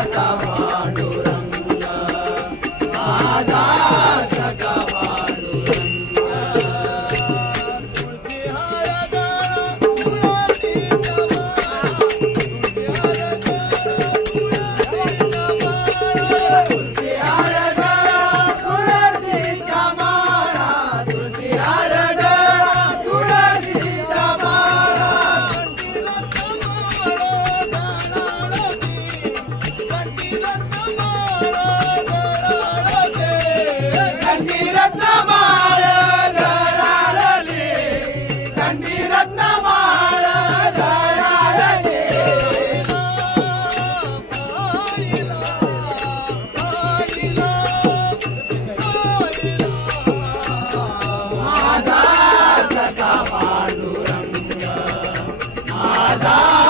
Stop. Radha